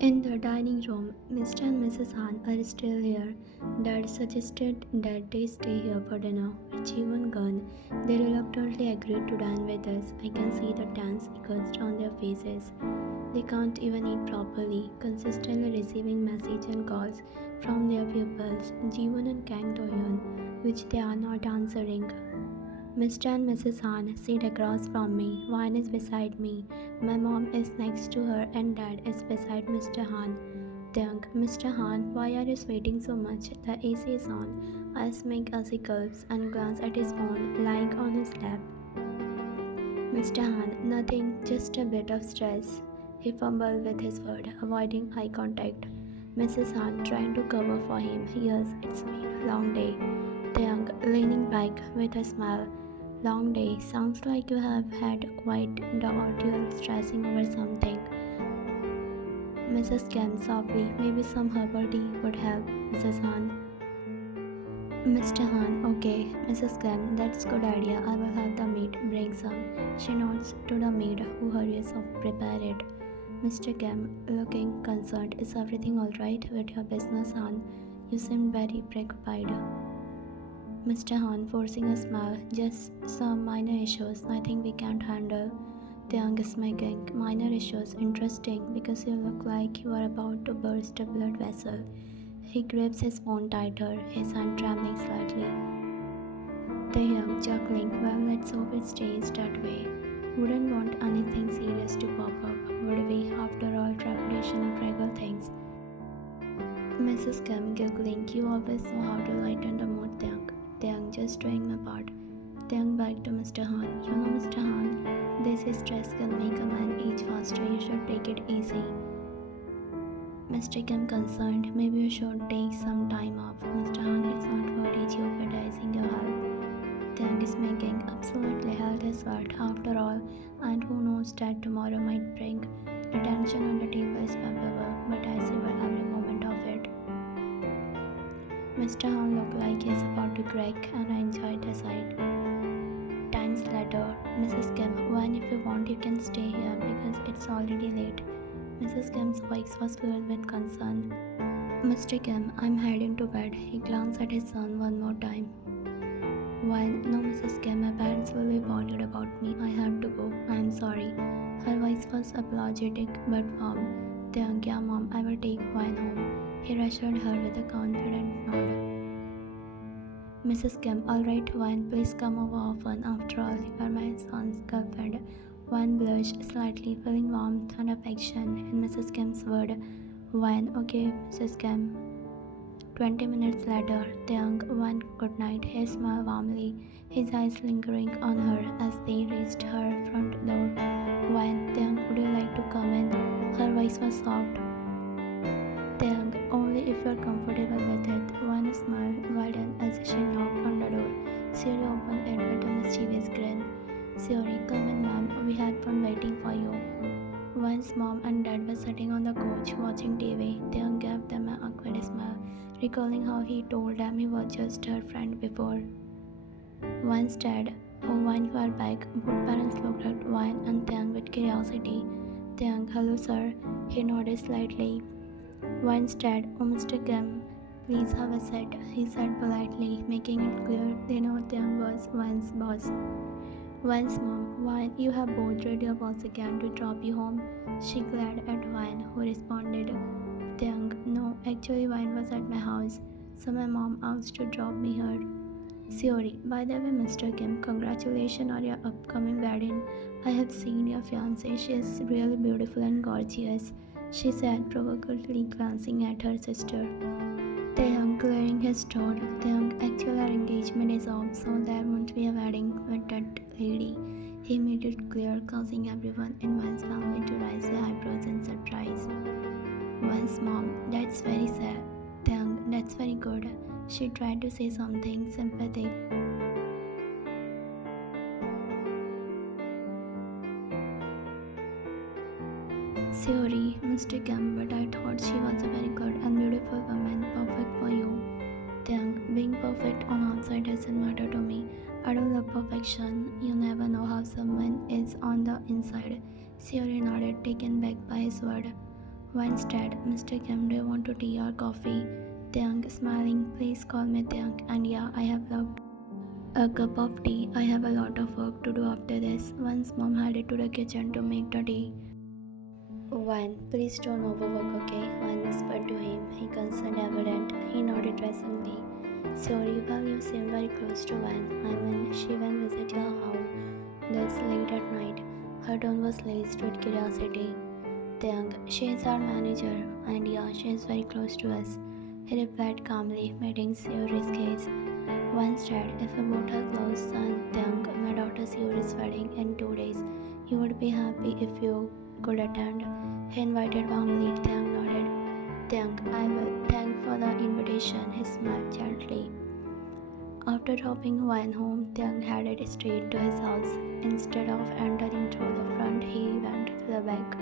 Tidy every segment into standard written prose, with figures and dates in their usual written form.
In the dining room, Mr. and Mrs. Han are still here. Dad suggested that they stay here for dinner. With Jeevan gone, they reluctantly agreed to dine with us. I can see the tense echoes on their faces. They can't even eat properly, consistently receiving messages and calls from their pupils, Jeevan and Kang Doyeon, which they are not answering. Mr. and Mrs. Han sit across from me. Wine is beside me. My mom is next to her and dad is beside Mr. Han. Young Mr. Han, why are you sweating so much? The AC is on. I smink as he gulps and glance at his phone lying on his lap. Mr. Han, nothing, just a bit of stress. He fumbled with his word, avoiding eye contact. Mrs. Han trying to cover for him. Yes, it's been a long day. Young leaning back with a smile. Long day. Sounds like you have had quite the ordeal stressing over something. Mrs. Kim softly. Maybe some herbal tea would help, Mrs. Han. Mr. Han, okay. Mrs. Kim, that's good idea. I will have the meat. Bring some. She nods to the maid who hurries off prepare it. Mr. Kim, looking concerned. Is everything alright with your business, Han? You seem very preoccupied. Mr. Han, forcing a smile, just some minor issues, nothing we can't handle. The young is making minor issues interesting because you look like you are about to burst a blood vessel. He grips his phone tighter, his hand trembling slightly. The young chuckling, well, let's hope it stays that way. Wouldn't want anything serious to pop up, would we? After all, trepidation of regular things. Mrs. Kim giggling, you always know how to lighten the mood, Young, just doing my part. Young back to Mr. Han. You know, Mr. Han, this stress can make a man age faster. You should take it easy. Mr. Kim concerned, maybe you should take some time off. Mr. Han, it's not worth jeopardizing your health. Young is making absolutely health is what after all, and who knows that tomorrow might bring. The tension on the table is palpable, but I savor every moment of it. Mr. Han looked like he's about to crack, and I enjoyed the sight. Times later, Mrs. Kim, when if you want you can stay here because it's already late. Mrs. Kim's voice was filled with concern. Mr. Kim, I'm heading to bed. He glanced at his son one more time. When, no Mrs. Kim, my parents will be worried about me. I have to go. I'm sorry. Her voice was apologetic but firm. Thank you, Mom. I will take wine home. He reassured her with a confident nod. Mrs. Kim, alright, Wine, please come over often. After all, you are my son's girlfriend. Wine blushed slightly, feeling warmth and affection in Mrs. Kim's word. Wine, okay, Mrs. Kim. 20 minutes later, the young one good night. He smiled warmly, his eyes lingering on her as they reached her front door. Wine, the young, would you like to come in? Her voice was soft. Young, only if you're comfortable with it. One smiled widened as she knocked on the door. Siri opened it with a mischievous grin. Siri, come in, ma'am. We had fun waiting for you. One's mom and dad were sitting on the couch watching TV. Young gave them an awkward smile, recalling how he told them he was just her friend before. One's dad, oh, Wine, you are back. Both parents looked at Wine and Young with curiosity. Young, hello, sir. He nodded slightly. Wine's dad, oh Mr. Kim, please have a seat, he said politely, making it clear they know Young was Wine's boss. Wine's mom, Wine, you have boarded your boss again to drop you home. She glared at Wine, who responded, Young, no, actually Wine was at my house, so my mom asked to drop me here. Sorry, by the way, Mr. Kim, congratulations on your upcoming wedding. I have seen your fiancée, she is really beautiful and gorgeous, she said, provocatively glancing at her sister. Young clearing his throat. Young, actually our engagement is off, so there won't be a wedding with that lady. He made it clear, causing everyone in Wine's family to raise their eyebrows in surprise. Wine's mom, that's very sad. Young, that's very good. She tried to say something sympathetic. Sorry, Mr. Kim, but I thought she was a very good and beautiful woman, perfect for you. Young, being perfect on outside doesn't matter to me. I don't love perfection. You never know how someone is on the inside. Siri nodded, taken back by his word. Once said, Mr. Kim, do you want to tea or coffee? Taeyang smiling, please call me Taeyang. And yeah, I have loved a cup of tea. I have a lot of work to do after this. Once mom headed to the kitchen to make the tea. One, please don't overwork, okay? One whispered to him. He concerned evident. He nodded dressingly. Sorry, well, you seem very close to One. I mean, she went visit your home this late at night. Her tone was laced with curiosity. Taeyang, she is our manager, and yeah, she is very close to us. He replied calmly, meeting Yuri's gaze. Once said, if you bought her clothes, son, Taeyang, my daughter's Yuri's wedding in 2 days. You would be happy if you could attend. He invited warmly. Taeyang nodded. Taeyang, I will. Thank for the invitation. He smiled gently. After dropping Wine home, Taeyang headed straight to his house. Instead of entering through the front, he went to the back.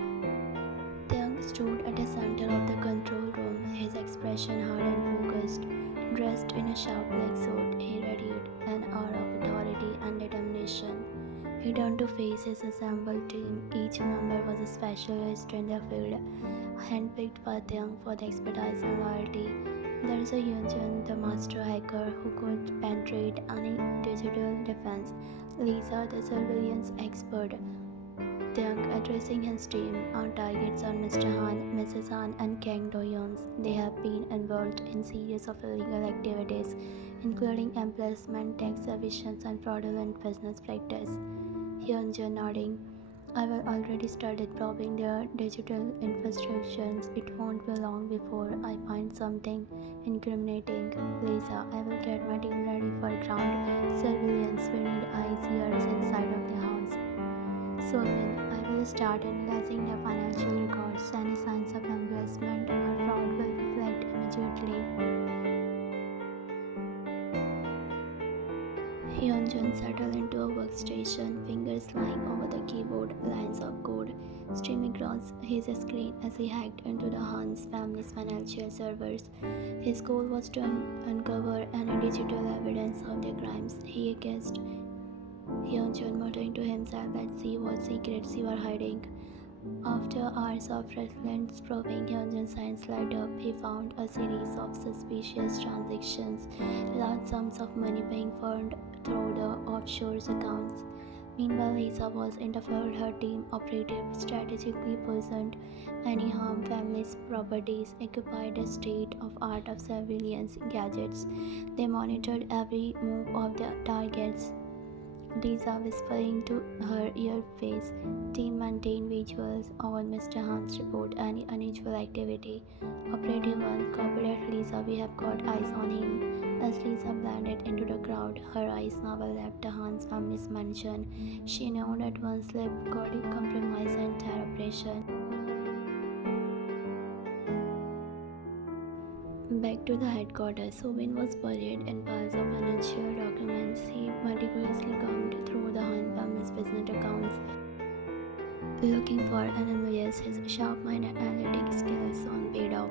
Taeyang stood at the center of the control room, his expression hard and focused. Dressed in a sharp-black suit, he radiated an aura of authority and determination. He turned to face his assembled team. Each member was a specialist in their field, handpicked by Taeyang for their expertise and loyalty. There is a Hyunjin, the master hacker who could penetrate any digital defense. Lisa, the surveillance expert. Taeyang addressing his team. Our targets are Mr. Han, Mrs. Han, and Kang Do-yeons. They have been involved in series of illegal activities, including embezzlement, tax evasion, and fraudulent business practice. Hyunjin nodding. I will already started probing their digital infrastructures. It won't be long before I find something incriminating. Lisa, I will get my team ready for ground surveillance. We need eyes, ears inside of the house. Soon, I will start analyzing their financial records. Any signs of embezzlement or fraud will be flagged immediately. Hyunjin settled into a workstation, fingers lying over the keyboard, lines of code streaming across his screen as he hacked into the Han's family's financial servers. His goal was to uncover any digital evidence of their crimes. He guessed Hyunjin, muttering to himself, let's see what secrets you are hiding. After hours of relentless probing, Hyunjin's eyes light up. He found a series of suspicious transactions, large sums of money being found through the offshore accounts. Meanwhile, Lisa was interviewed. Her team operative strategically positioned any harm family's properties, occupied a state-of-art of surveillance gadgets. They monitored every move of their targets. Lisa whispering to her earpiece. Team maintained visuals on Mr. Han's report any unusual activity. Operative 1, cooperate Lisa, we have got eyes on him. As Lisa blended into the crowd, her eyes never left the Hans family's mansion. She knew that one slip could compromise the entire operation. Back to the headquarters, Subin was buried in piles of financial documents. He meticulously combed through the Han family's business accounts, looking for anomalies. His sharp mind and analytic skills soon paid off.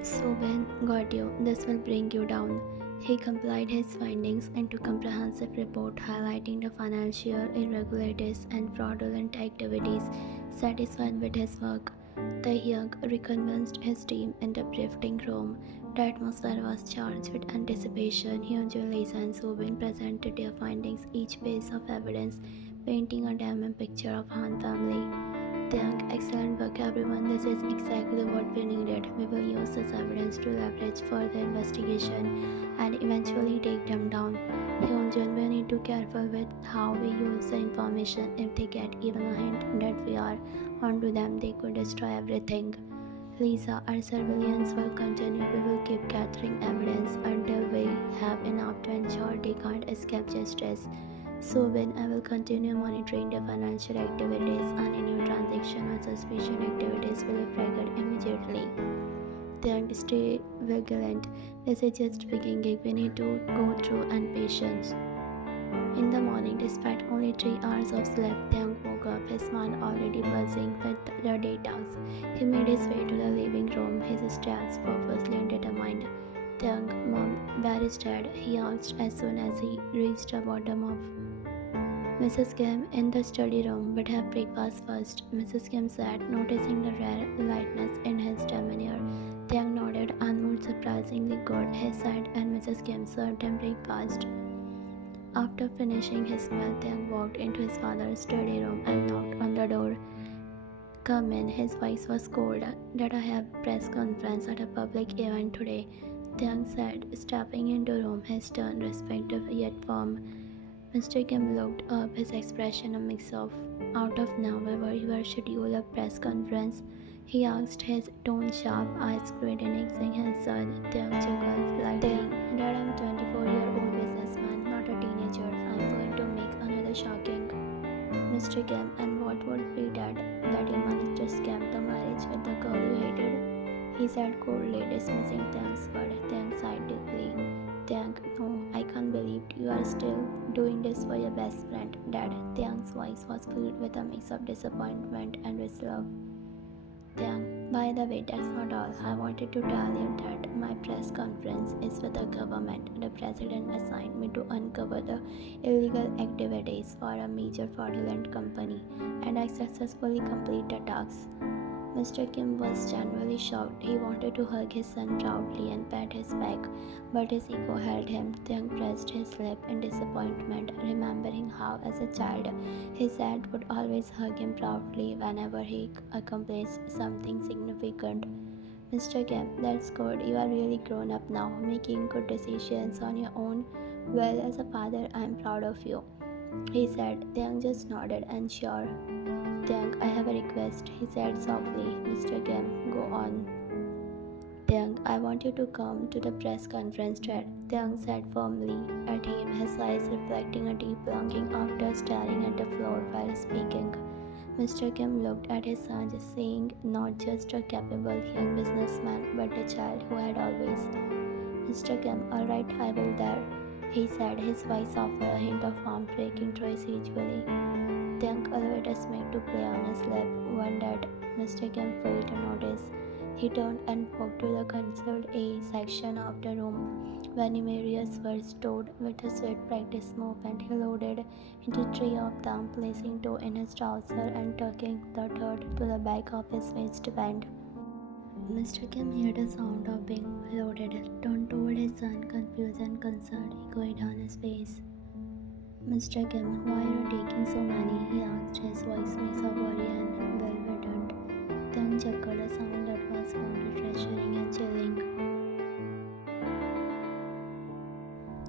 Subin, got you. This will bring you down. He compiled his findings into a comprehensive report highlighting the financial irregularities and fraudulent activities. Satisfied with his work, Taehyung reconvenes his team in the briefing room. The atmosphere was charged with anticipation. Hyunjin, Lisa, and Subin presented their findings, each piece of evidence painting a damning picture of Han family. Taeyang, excellent work everyone. This is exactly what we needed. We will use this evidence to leverage further investigation and eventually take them down. Hyunjin, we need to be careful with how we use the information. If they get even a hint that we are onto them, they could destroy everything. Lisa, our surveillance will continue. We will keep gathering evidence until we have enough to ensure they can't escape justice. Subin, I will continue monitoring the financial activities. Any new transaction or suspicious activities will be flagged immediately. Taeyang, stay vigilant. This is just beginning. We need to go through and patience. In the morning, despite only 3 hours of sleep, Taeyang woke up, his mind already buzzing with the data. He made his way to the living room, his steps purposely and determined. Taeyang, Mom, where is Dad? He asked as soon as he reached the bottom of Mrs. Kim in the study room would have breakfast first, Mrs. Kim said, noticing the rare lightness in his demeanor. Tiang nodded and moved surprisingly good, he said, and Mrs. Kim served him breakfast. After finishing his meal, Tiang walked into his father's study room and knocked on the door. Come in, his voice was cold. Did I have a press conference at a public event today? Tiang said, stepping into the room, his tone respectful yet firm. Mr. Kim looked up, his expression a mix of out of nowhere. You were scheduled a press conference? He asked, his tone sharp, eyes scrutinizing his son. Tiang chuckled slightly. Dad, I'm 24-year-old businessman, not a teenager. I'm going to make another shocking. Mr. Kim, and what would be that you managed to scam the marriage with the girl you hated? He said coldly, dismissing Tiang's word. Tiang sighed deeply. Tiang, no, I can't believe you are still doing this for your best friend, Dad. Tiang's voice was filled with a mix of disappointment and with love. Tiang, by the way, that's not all. I wanted to tell you that my press conference is with the government. The president assigned me to uncover the illegal activities for a major fraudulent company, and I successfully completed the task. Mr. Kim was genuinely shocked. He wanted to hug his son proudly and pat his back, but his ego held him. Tiang pressed his lip in disappointment, remembering how, as a child, his dad would always hug him proudly whenever he accomplished something significant. Mr. Kim, that's good. You are really grown up now, making good decisions on your own. Well, as a father, I am proud of you, he said. Tiang just nodded and sure. Tiang, I have a request, he said softly. Mr. Kim, go on. Tiang, I want you to come to the press conference, Dad. Tiang said firmly at him, his eyes reflecting a deep longing after staring at the floor while speaking. Mr. Kim looked at his son, seeing not just a capable young businessman, but a child who had always. Mr. Kim, all right, I will there, he said, his voice offered a hint of warmth breaking through his usually. Tiang elevated a smile to play on his lip, one that Mr. Kim failed to notice. He turned and walked to the concealed A section of the room. When Emerius was stood with a swift practice movement, he loaded into three of them, placing two in his trouser and tucking the third to the back of his waistband. Mr. Kim heard the sound of being loaded, turned toward his son, confused and concerned, echoing on his face. Mr. Kim, why are you taking so many? He asked, his voice mix of worry and well-written. Tiang chuckled, a sound that was both reassuring and chilling.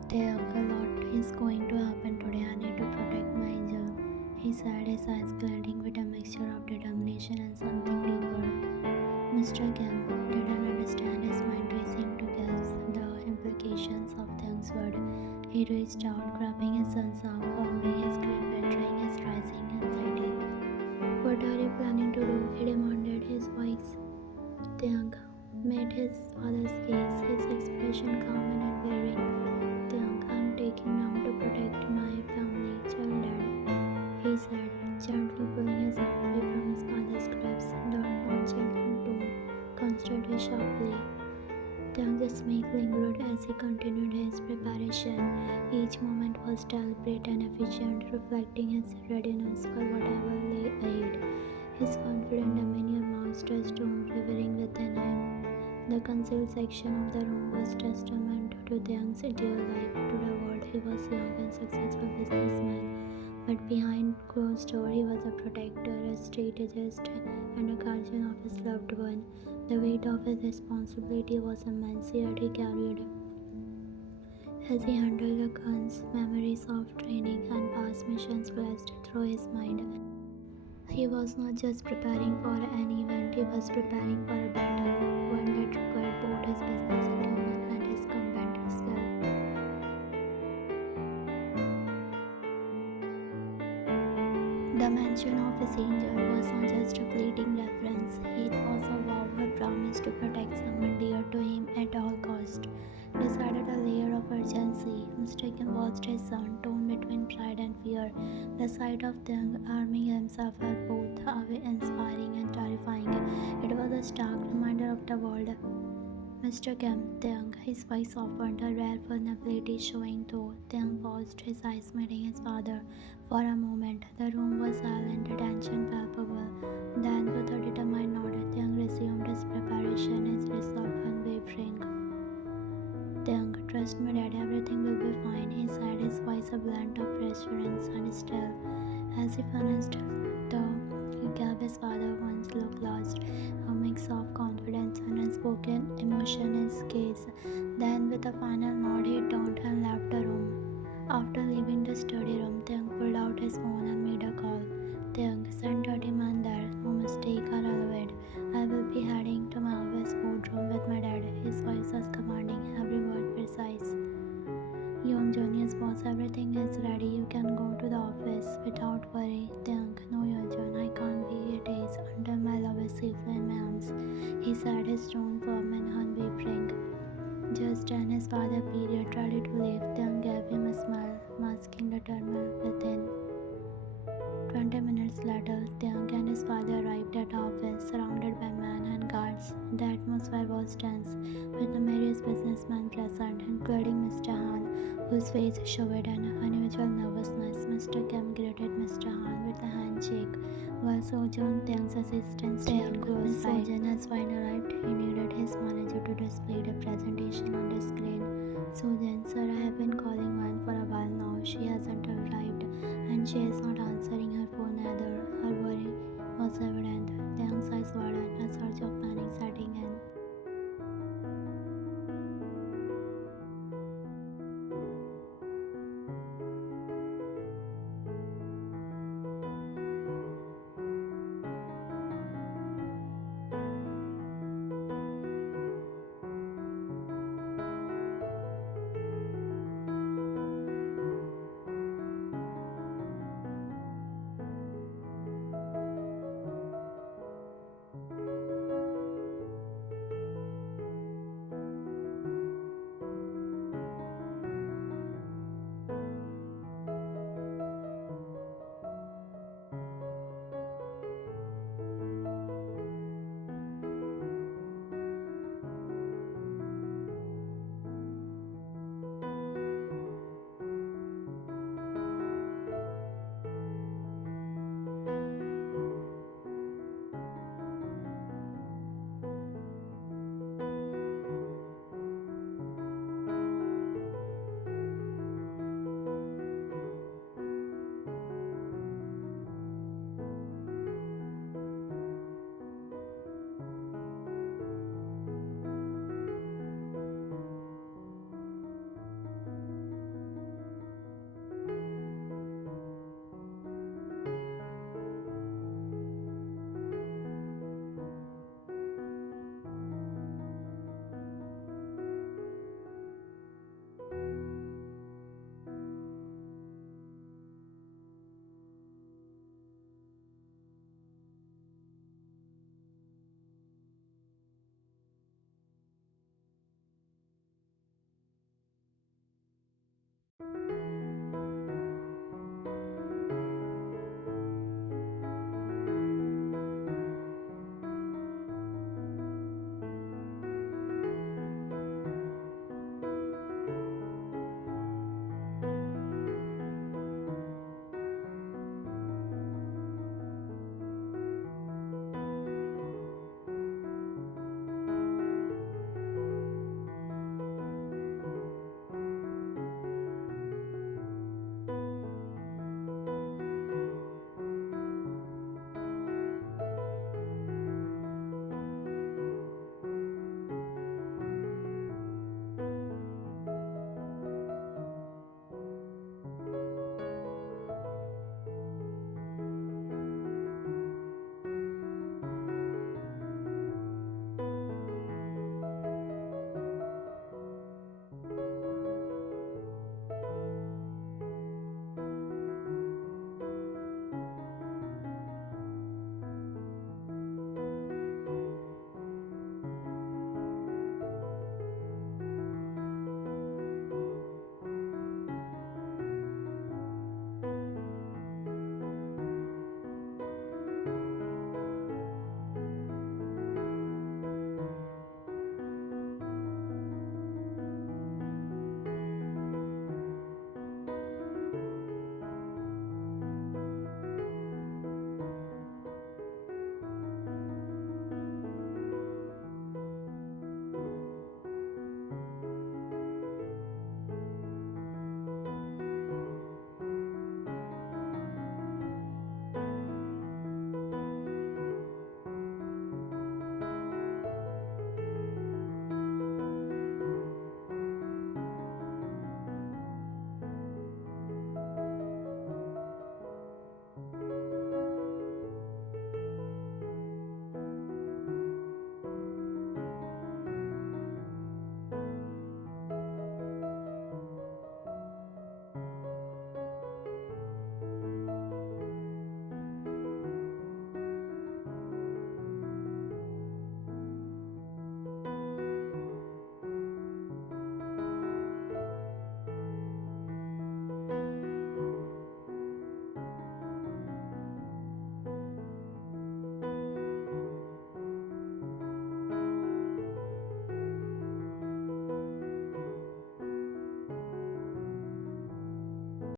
Tiang, a lot is going to happen today. I need to protect my angel, he said, his eyes glinting with a mixture of determination and something deeper. Mr. Kim didn't understand, his mind racing to guess the implications of Tiang's word. He reached out, grabbing his son's arm firmly, his grip betraying his rising anxiety. What are you planning to do? He demanded, his voice. Tiang met his father's gaze, his expression calm and unwavering. Tiang, I'm taking now to protect my family, children, he said, gently pulling his arm away from his father's grasp. The non-gently tone contrasted sharply. Tiang's smile lingered as he continued his preparation. Each moment was deliberate and efficient, reflecting his readiness for whatever lay ahead. His confident demeanor masked a storm revering within him. The concealed section of the room was testament to Tiang's dear life, to the world. He was a young and successful businessman, but behind closed doors he was a protector, a strategist, and a guardian of his loved one. The weight of his responsibility was immense, yet he carried. As he handled the guns, memories of training and past missions flashed through his mind. He was not just preparing for an event, he was preparing for a battle, one that required both his business acumen and his combat skill. The mention of his angel was not just a fleeting reference, it was a vow, a promise to protect someone dear to him at all cost. This added a layer of urgency. Mr. Kim watched his son, torn between pride and fear. The sight of Tiang arming himself felt both inspiring and terrifying. It was a stark reminder of the world Mr. Kim, Taeyang, his voice softened, a rare vulnerability showing through. Taeyang paused, his eyes meeting his father. For a moment, the room was silent, tension palpable. Then, with a determined nod, Taeyang resumed his preparation, his resolve unwavering. Taeyang, trust me, Dad, everything will be fine, he said, his voice a blend of reassurance and still, as if honest. He gave his father one look lost, a mix of confidence and unspoken emotion in his gaze. Then, with a final nod, he turned and left the room. After leaving the study room, Taeyang pulled out his phone and made a call. Taeyang, send 30 man there, no mistake or elevate. I will be heading to my office boardroom with my dad. His voice was commanding, every word precise. Young Junior's boss, everything is ready. You can go to the office without worry. Taeyang, no, Young, I can't be at ease until my love is safely in my arms. He said, his tone firm and unwavering. Just then, his father peered, ready to leave. Taeyang gave him a smile, masking the turmoil within. 20 minutes later, Taeyang and his father arrived at the office, surrounded by men and guards. The atmosphere was tense, with numerous businessmen present, including Mr. Han, whose face showed an unusual nervousness. Mr. Kim greeted Mr. Han with a handshake, while Sojun, Taeyang's assistant, stayed close. When Sojun has finally arrived, he needed his manager to display the presentation on the screen. Sojun, sir, I have been calling Wan for a while now. She hasn't arrived, and she is not answering her phone either. Her worry